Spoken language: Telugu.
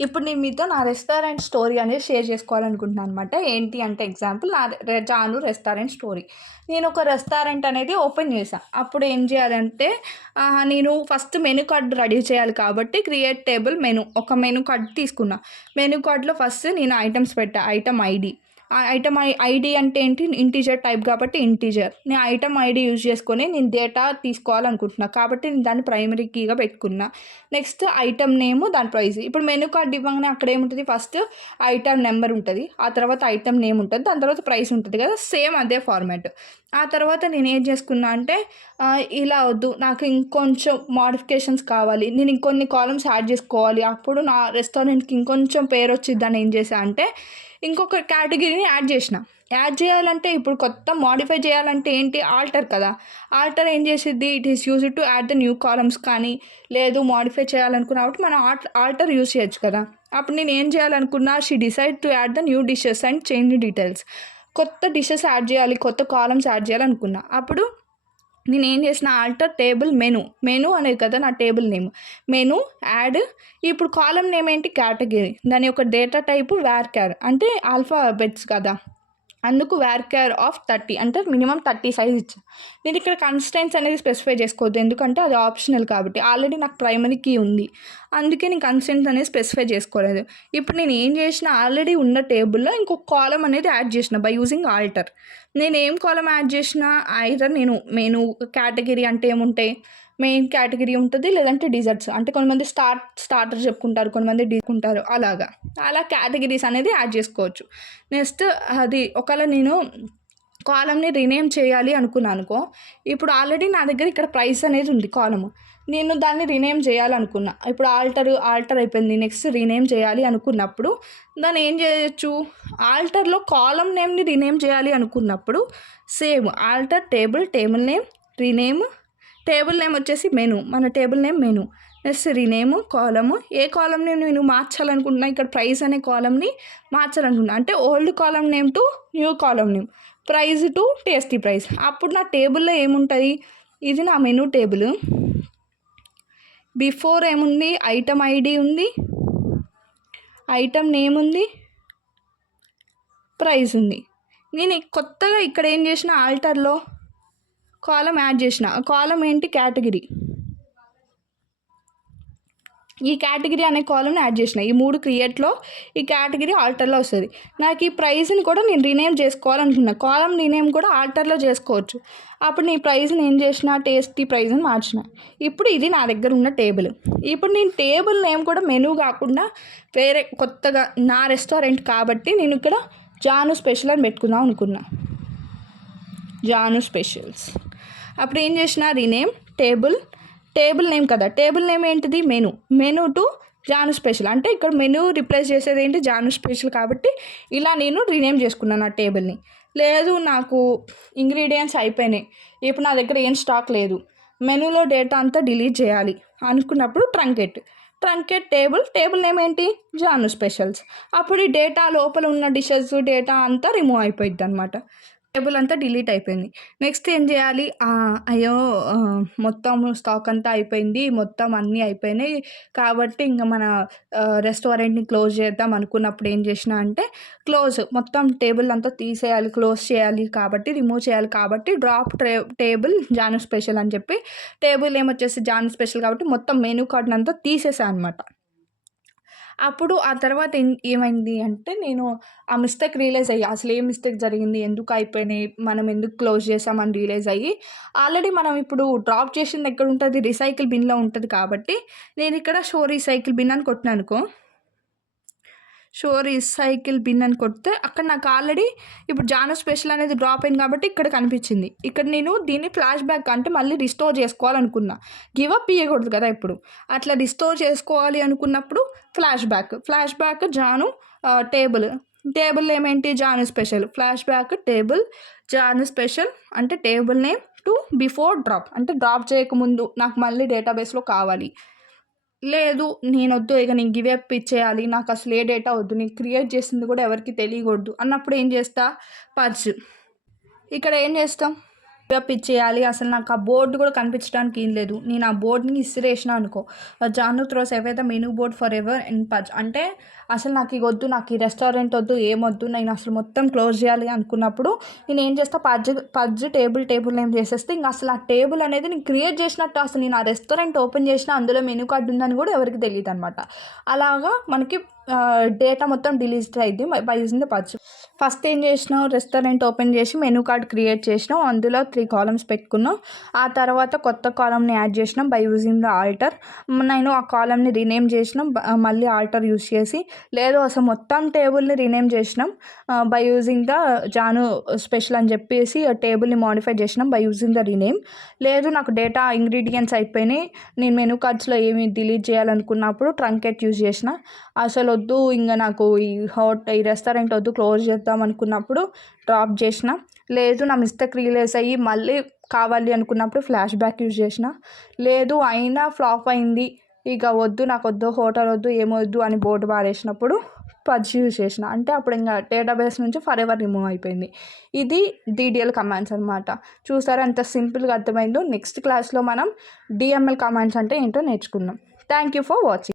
ఇప్పుడు నేను మీతో నా రెస్టారెంట్ స్టోరీ అనేది షేర్ చేసుకోవాలనుకుంటున్నాను అనమాట. ఏంటి అంటే ఎగ్జాంపుల్ నా జాను రెస్టారెంట్ స్టోరీ. నేను ఒక రెస్టారెంట్ అనేది ఓపెన్ చేశా. అప్పుడు ఏం చేయాలంటే నేను ఫస్ట్ మెనూ కార్డ్ రెడీ చేయాలి కాబట్టి క్రియేట్ టేబుల్ మెనూ ఒక మెనూ కార్డ్ తీసుకున్నా. మెనూ కార్డ్‌లో ఫస్ట్ నేను ఐటెమ్స్ పెట్టా. Item ID. ఆ ఐటెమ్ ఐడీ అంటే ఏంటి? ఇంటిజర్ టైప్ కాబట్టి ఇంటిజర్. నేను ఐటెమ్ ఐడీ యూజ్ చేసుకొని నేను డేటా తీసుకోవాలనుకుంటున్నా. కాబట్టి నేను దాన్ని ప్రైమరీ కీగా పెట్టుకున్నా. నెక్స్ట్ ఐటెమ్ నేమ్ దాని ప్రైస్. ఇప్పుడు మెనూ కార్డ్ ఇవ్వంగానే అక్కడ ఏముంటుంది? ఫస్ట్ ఐటెమ్ నెంబర్ ఉంటుంది. ఆ తర్వాత ఐటెమ్ నేమ్ ఉంటుంది. దాని తర్వాత ప్రైస్ ఉంటుంది కదా! సేమ్ అదే ఫార్మాట్. ఆ తర్వాత నేను ఏం చేసుకున్నా అంటే ఇలా వద్దు, నాకు ఇంకొంచెం మోడిఫికేషన్స్ కావాలి. నేను ఇంకొన్ని కాలమ్స్ యాడ్ చేసుకోవాలి. అప్పుడు నా రెస్టారెంట్‌కి ఇంకొంచెం పేరు వచ్చిద్దని ఏం చేశా అంటే ఇంకొక కేటగిరీని యాడ్ చేసిన. యాడ్ చేయాలంటే ఇప్పుడు కొత్త మోడిఫై చేయాలంటే ఏంటి? ఆల్టర్ కదా! ఆల్టర్ ఏం చేసిద్ది? It is used to add the new columns కానీ, లేదు మోడిఫై చేయాలనుకున్నప్పుడు మనం ఆల్టర్ యూజ్ చేయొచ్చు కదా! అప్పుడు నేను ఏం చేయాలనుకున్నా, she decide to add the new dishes and change details. కొత్త డిషెస్ యాడ్ చేయాలి, కొత్త కాలమ్స్ యాడ్ చేయాలనుకున్నా. అప్పుడు నేనేం చేసిన ఆల్టర్ టేబుల్ మెనూ. మెనూ అనేది కదా నా టేబుల్ నేమ్. Menu add. ఇప్పుడు కాలమ్ నేమ్ ఏంటి? కేటగిరీ. దాని యొక్క డేటా టైపు వార్‌చార్ అంటే ఆల్ఫాబెట్స్ కదా! అందుకు వార్‌చార్ ఆఫ్ 30 అంటే మినిమమ్ 30 సైజ్ ఇచ్చా. నేను ఇక్కడ కన్‌స్ట్రెయింట్స్ అనేది స్పెసిఫై చేసుకోవద్దు. ఎందుకంటే అది ఆప్షనల్ కాబట్టి. ఆల్రెడీ నాకు ప్రైమరీ కీ ఉంది. అందుకే నేను కన్‌స్ట్రెయింట్స్ అనేది స్పెసిఫై చేసుకోలేదు. ఇప్పుడు నేను ఏం చేసిన, ఆల్రెడీ ఉన్న టేబుల్‌లో ఇంకొక కాలమ్ అనేది యాడ్ చేసిన బై యూజింగ్ ఆల్టర్. నేను ఏం కాలమ్ యాడ్ చేసిన, ఐదర్ నేను మెనూ కేటగిరీ అంటే ఏముంటాయి? మెయిన్ కేటగిరీ ఉంటుంది. లేదంటే డిజర్ట్స్ అంటే కొంతమంది స్టార్టర్ చెప్పుకుంటారు. కొంతమంది ఉంటారు. అలా కేటగిరీస్ అనేది యాడ్ చేసుకోవచ్చు. నెక్స్ట్ అది ఒకవేళ నేను కాలమ్‌ని రీనేమ్ చేయాలి అనుకున్నాననుకో, ఇప్పుడు ఆల్రెడీ నా దగ్గర ఇక్కడ ప్రైస్ అనేది ఉంది కాలము. నేను దాన్ని రీనేమ్ చేయాలనుకున్నా. ఇప్పుడు ఆల్టర్ అయిపోయింది. నెక్స్ట్ రీనేమ్ చేయాలి అనుకున్నప్పుడు దాన్ని ఏం చేయొచ్చు? ఆల్టర్‌లో కాలమ్ నేమ్‌ని రీనేమ్ చేయాలి అనుకున్నప్పుడు same alter table name, rename. Table name వచ్చేసి మెనూ. మన table name menu. Next rename column. ఏ కాలమ్‌ని నేను మార్చాలనుకుంటున్నా, ఇక్కడ ప్రైస్ అనే కాలమ్‌ని మార్చాలనుకుంటున్నా. అంటే old column name to new column name. Price to tasty price. అప్పుడు నా టేబుల్‌లో ఏముంటుంది? ఇది నా మెనూ టేబుల్. బిఫోర్ ఏముంది? ఐటమ్ ఐడి ఉంది, ఐటమ్ నేమ్ ఉంది, ప్రైస్ ఉంది. నేను కొత్తగా ఇక్కడ ఏం చేసిన, ఆల్టర్‌లో కాలమ్ యాడ్ చేసిన. కాలమ్ ఏంటి? కేటగిరీ. ఈ కేటగిరీ అనే కాలమ్‌ని యాడ్ చేసిన. ఈ 3 క్రియేట్‌లో ఈ కేటగిరీ ఆల్టర్‌లో వస్తది. నాకు ఈ ప్రైస్‌ని కూడా నేను రీనేమ్ చేసుకోవాలనుకున్నా. కాలమ్ రీనేమ్ కూడా ఆల్టర్‌లో చేసుకోవచ్చు. అప్పుడు నీ ప్రైస్‌ని ఏం చేసిన, టేస్టీ ప్రైస్ అని మార్చిన. ఇప్పుడు ఇది నా దగ్గర ఉన్న టేబుల్. ఇప్పుడు నేను టేబుల్ నేమ్ కూడా మెనూ కాకుండా వేరే కొత్తగా నా రెస్టారెంట్ కాబట్టి నేను ఇక్కడ జాను స్పెషల్ అని పెట్టుకుందాం అనుకున్నా. జాను స్పెషల్స్. అప్పుడు ఏం చేసిన, రీనేమ్ టేబుల్ నేమ్ కదా! టేబుల్ నేమ్ ఏంటిది? Menu. Menu to Jaanu special. అంటే ఇక్కడ మెనూ రిప్లేస్ చేసేది ఏంటి? జాను స్పెషల్ కాబట్టి ఇలా నేను రీనేమ్ చేసుకున్నాను నా టేబుల్‌ని. లేదు నాకు ఇంగ్రీడియంట్స్ అయిపోయినాయి. ఇప్పుడు నా దగ్గర ఏం స్టాక్ లేదు. మెనూలో డేటా అంతా డిలీట్ చేయాలి అనుకున్నప్పుడు ట్రంకెట్ టేబుల్ నేమ్ ఏంటి? జాను స్పెషల్స్. అప్పుడు ఈ డేటా లోపల ఉన్న డిషెస్ డేటా అంతా రిమూవ్ అయిపోయిద్దనమాట. టేబుల్ అంతా డిలీట్ అయిపోయింది. నెక్స్ట్ ఏం చేయాలి? అయ్యో! మొత్తం స్టాక్ అంతా అయిపోయింది. మొత్తం అన్నీ అయిపోయినాయి. కాబట్టి ఇంక మన రెస్టారెంట్‌ని క్లోజ్ చేద్దాం అనుకున్నప్పుడు ఏం చేసినా అంటే మొత్తం టేబుల్ అంతా తీసేయాలి, క్లోజ్ చేయాలి కాబట్టి, రిమూవ్ చేయాలి కాబట్టి డ్రాప్ టేబుల్ జాను స్పెషల్ అని చెప్పి టేబుల్ నేమ్ వచ్చేసి జాను స్పెషల్ కాబట్టి మొత్తం మెనూ కార్డ్‌నంతా తీసేసా అనమాట. అప్పుడు ఆ తర్వాత ఏమైంది అంటే నేను ఆ మిస్టేక్ రియలైజ్ అయ్యా. అసలు ఏం మిస్టేక్ జరిగింది? ఎందుకు అయిపోయినాయి? మనం ఎందుకు క్లోజ్ చేసామని రియలైజ్ అయ్యి, ఆల్రెడీ మనం ఇప్పుడు డ్రాప్ చేసింది ఎక్కడుంటది? రీసైకిల్ బిన్‌లో ఉంటది కాబట్టి, నేనిక్కడ షో రీసైకిల్ బిన్ అని కొట్టినాననుకో, షో రీసైకిల్ బిన్ అని కొడితే అక్కడ నాకు ఆల్రెడీ ఇప్పుడు జాను స్పెషల్ అనేది డ్రాప్ అయింది కాబట్టి ఇక్కడ కనిపించింది. ఇక్కడ నేను దీన్ని ఫ్లాష్ బ్యాక్ అంటే మళ్ళీ రిస్టోర్ చేసుకోవాలనుకున్నా. గివ్ అప్ ఇయ్యకూడదు కదా ఇప్పుడు. అట్లా రిస్టోర్ చేసుకోవాలి అనుకున్నప్పుడు flashback Janu table name ఏంటి? Janu special. Flashback table Janu special అంటే table name to before drop అంటే డ్రాప్ చేయకముందు నాకు మళ్ళీ డేటాబేస్‌లో కావాలి. లేదు నేనొద్దు, ఇక నేను గివ్ అప్ ఇచ్చేయాలి. నాకు అసలు ఏ డేటా వద్దు. నేను క్రియేట్ చేసింది కూడా ఎవరికీ తెలియకూడదు అన్నప్పుడు ఏం చేస్తా? పర్జ్. ఇక్కడ ఏం చేస్తాం? అప్ ఇచ్చేయాలి. అసలు నాకు ఆ బోర్డు కూడా కనిపించడానికి ఏం లేదు. నేను ఆ బోర్డ్ని ఇసిరేసిన అనుకో, Janu throws away the menu board forever and pause అంటే అసలు నాకు ఇక వద్దు, నాకు ఈ రెస్టారెంట్ వద్దు, ఏమొద్దు, నేను అసలు మొత్తం క్లోజ్ చేయాలి అనుకున్నప్పుడు నేను ఏం చేస్తా, పజ్ టేబుల్ నేమ్ చేసేస్తే ఇంకా అసలు ఆ టేబుల్ అనేది నేను క్రియేట్ చేసినట్టు, అసలు నేను ఆ రెస్టారెంట్ ఓపెన్ చేసిన అందులో మెనూ కార్డు ఉందని కూడా ఎవరికి తెలియదు అనమాట. అలాగా మనకి డేటా మొత్తం డిలీట్ అయింది బై యూజింగ్ ద పజ్. ఫస్ట్ ఏం చేసినావు, రెస్టారెంట్ ఓపెన్ చేసి మెనూ కార్డ్ క్రియేట్ చేసినాం, అందులో 3 కాలమ్స్ పెట్టుకున్నాం. ఆ తర్వాత కొత్త కాలమ్ని యాడ్ చేసినాం బై యూజింగ్ ద ఆల్టర్. నేను ఆ కాలమ్ని రీనేమ్ చేసినాం మళ్ళీ ఆల్టర్ యూస్ చేసి. లేదు అసలు మొత్తం టేబుల్ని రీనేమ్ చేసినాం by using the Jaanu special అని చెప్పేసి టేబుల్ని మాడిఫై చేసినాం బై యూజింగ్ ద రీనేమ్. లేదు నాకు డేటా ఇంగ్రీడియంట్స్ అయిపోయినాయి, నేను మెనూ కార్డ్స్లో ఏమి డిలీట్ చేయాలనుకున్నప్పుడు ట్రంకెట్ యూజ్ చేసిన. అసలు వద్దు ఇంకా నాకు ఈ రెస్టారెంట్ వద్దు, క్లోజ్ చేద్దాం అనుకున్నప్పుడు డ్రాప్ చేసిన. లేదు నా మిస్టేక్ రియలైజ్ అయ్యి మళ్ళీ కావాలి అనుకున్నప్పుడు ఫ్లాష్ బ్యాక్ యూజ్ చేసిన. లేదు అయినా ఫ్లాప్ అయింది, ఇక వద్దు, నాకు వద్దు, హోటల్ వద్దు, ఏమొద్దు అని బోర్డు పారేసినప్పుడు పజ్ యూజ్ చేసిన. అంటే అప్పుడు ఇంకా డేటాబేస్ నుంచి ఫర్ ఎవర్ రిమూవ్ అయిపోయింది. ఇది DDL కమాండ్స్ అనమాట. చూసారా ఎంత సింపుల్గా అర్థమైందో. నెక్స్ట్ క్లాస్లో మనం DML కమాండ్స్ అంటే ఏంటో నేర్చుకుందాం. Thank you for watching.